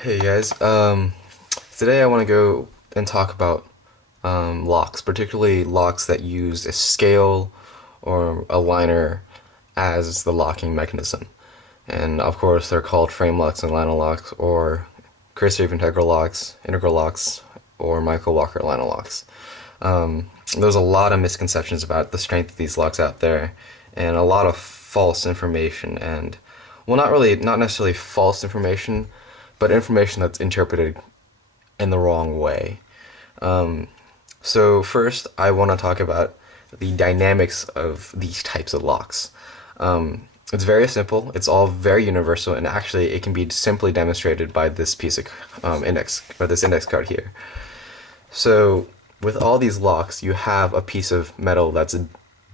Hey guys, today I want to go and talk about locks, particularly locks that use a scale or a liner as the locking mechanism. And of course, they're called frame locks and liner locks, or cursive integral locks, or Michael Walker liner locks. There's a lot of misconceptions about the strength of these locks out there, and a lot of false information, and well, not necessarily false information, but information that's interpreted in the wrong way. So first, I want to talk about the dynamics of these types of locks. It's very simple. It's all very universal, and actually, it can be simply demonstrated by this piece of this index card here. So with all these locks, you have a piece of metal that's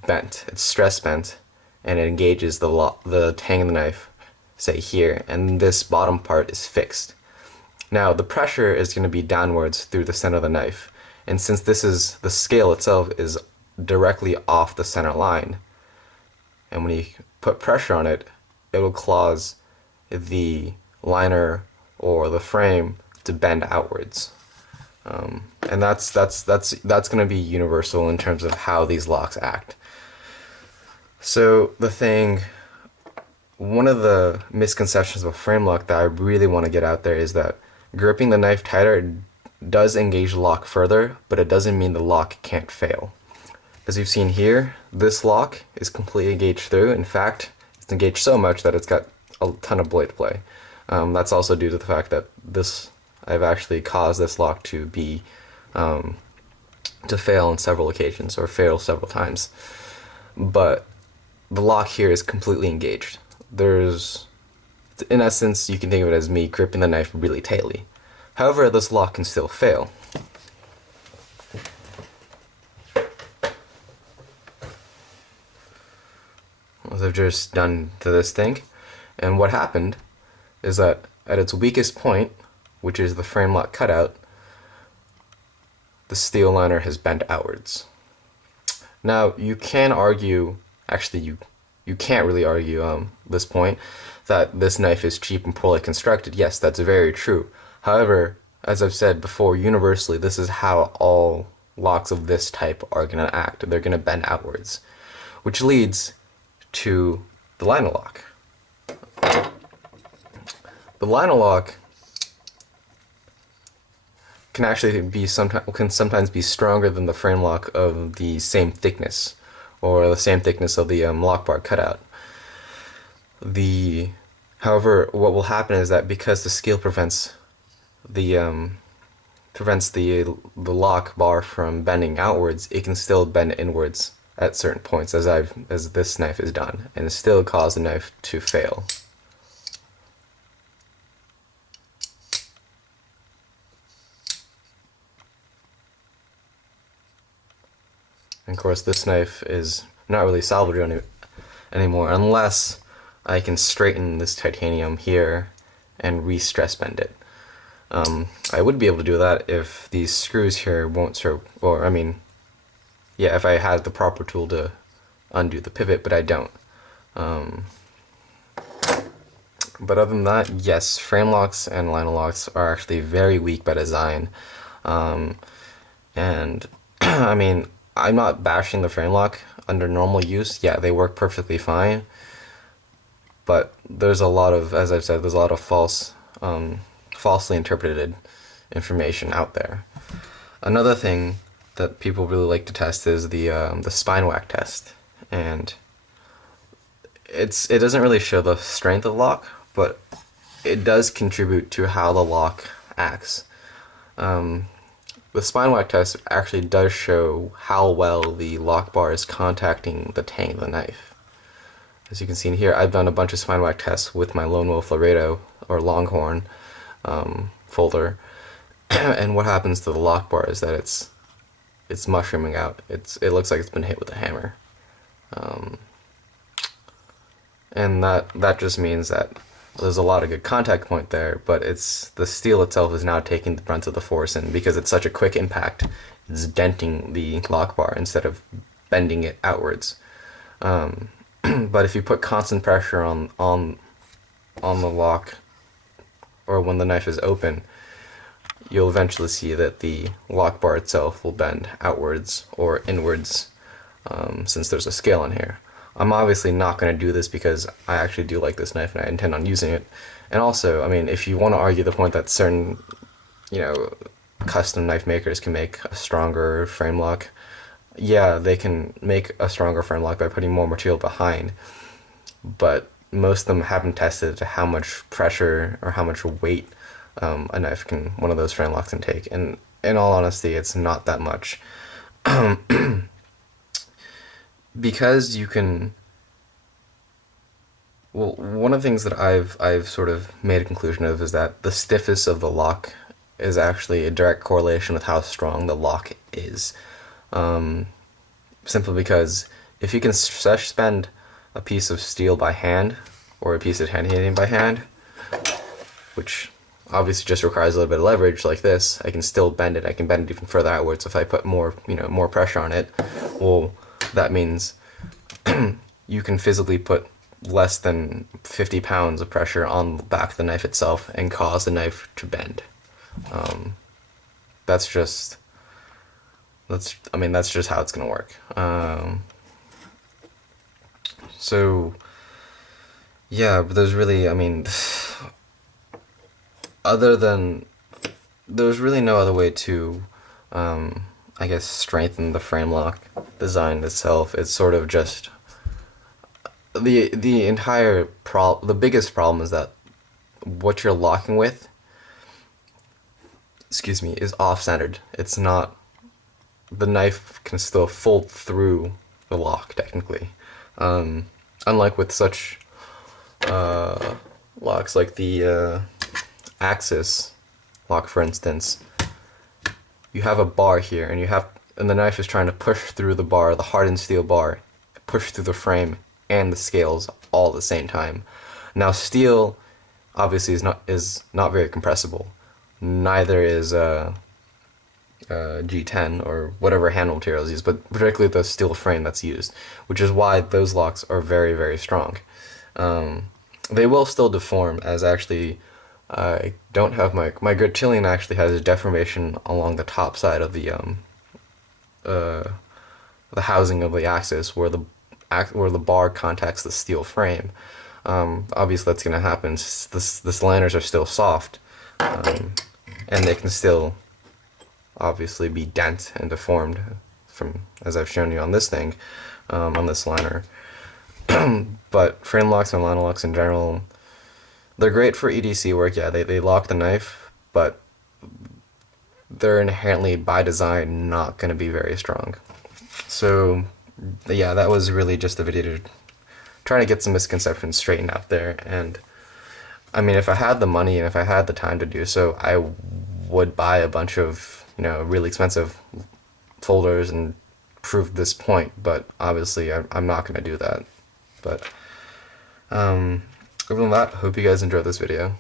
bent. It's stress bent, and it engages the tang of the knife, say here, and this bottom part is fixed. Now the pressure is going to be downwards through the center of the knife, and since the scale itself is directly off the center line, and when you put pressure on it, it will cause the liner or the frame to bend outwards. And that's going to be universal in terms of how these locks act. So one of the misconceptions of a frame lock that I really want to get out there is that gripping the knife tighter does engage the lock further, but it doesn't mean the lock can't fail. As you've seen here, this lock is completely engaged through. In fact, it's engaged so much that it's got a ton of blade play. That's also due to the fact that I've actually caused this lock to be to fail on several occasions, or fail several times. But the lock here is completely engaged. In essence, you can think of it as me gripping the knife really tightly. However, this lock can still fail. As I've just done to this thing. And what happened is that at its weakest point, which is the frame lock cutout, the steel liner has bent outwards. Now, you can argue, actually you can't really argue this point, that this knife is cheap and poorly constructed. Yes, that's very true. However, as I've said before, universally, this is how all locks of this type are going to act. They're going to bend outwards, which leads to the liner lock. The liner lock can sometimes be stronger than the frame lock of the same thickness, or the same thickness of the lock bar cutout. However, what will happen is that because the scale prevents the lock bar from bending outwards, it can still bend inwards at certain points, as this knife is done, and still cause the knife to fail. And of course, this knife is not really salvageable anymore unless I can straighten this titanium here and re-stress bend it. I would be able to do that if these screws here won't serve, or I mean, yeah, if I had the proper tool to undo the pivot, but I don't. But other than that, yes, frame locks and liner locks are actually very weak by design. And I mean, I'm not bashing the frame lock under normal use. Yeah, they work perfectly fine. But there's a lot of, as I've said, there's a lot of falsely interpreted information out there. Another thing that people really like to test is the spine whack test, and it doesn't really show the strength of the lock, but it does contribute to how the lock acts. The spine whack test actually does show how well the lock bar is contacting the tang of the knife. As you can see in here, I've done a bunch of spine whack tests with my Lone Wolf Laredo or Longhorn folder, and what happens to the lock bar is that it's mushrooming out. It looks like it's been hit with a hammer, and that just means that there's a lot of good contact point there, but the steel itself is now taking the brunt of the force, and because it's such a quick impact, it's denting the lock bar instead of bending it outwards. But if you put constant pressure on the lock or when the knife is open, you'll eventually see that the lock bar itself will bend outwards or inwards, since there's a scale in here. I'm obviously not going to do this because I actually do like this knife and I intend on using it. And also, I mean, if you want to argue the point that certain, you know, custom knife makers can make a stronger frame lock, yeah, they can make a stronger frame lock by putting more material behind, but most of them haven't tested how much pressure or how much weight a knife can, one of those frame locks can take. And in all honesty, it's not that much. Because you can, well, one of the things that I've sort of made a conclusion of is that the stiffness of the lock is actually a direct correlation with how strong the lock is. Simply because if you can suspend a piece of steel by hand, or a piece of titanium by hand, which obviously just requires a little bit of leverage like this, I can still bend it. I can bend it even further outwards if I put more, more pressure on it. Well, that means you can physically put less than 50 pounds of pressure on the back of the knife itself and cause the knife to bend. That's just that's just how it's gonna work. So yeah, but there's really, other than, there's really no other way to, I guess, strengthen the frame lock design itself. It's sort of just the entire the biggest problem is that what you're locking with, excuse me, is off-centered. It's not, the knife can still fold through the lock technically. Unlike with such locks like the Axis lock, for instance, you have a bar here, and the knife is trying to push through the bar, the hardened steel bar, push through the frame and the scales all at the same time. Now, steel obviously is not very compressible. Neither is G10 or whatever handle material is used, but particularly the steel frame that's used, which is why those locks are very, very strong. They will still deform, as actually I don't have my Griptilian actually has a deformation along the top side of the housing of the axis where the bar contacts the steel frame. Obviously that's going to happen. The liners are still soft, and they can still obviously be dent and deformed from, as I've shown you on this thing, on this liner. But frame locks and liner locks in general, they're great for EDC work. Yeah, they lock the knife, but they're inherently by design not going to be very strong. So yeah, that was really just a video to try to get some misconceptions straightened out there. And I mean, if I had the money and if I had the time to do so, I would buy a bunch of, really expensive folders and prove this point, but obviously I'm not going to do that. But other than that, hope you guys enjoyed this video.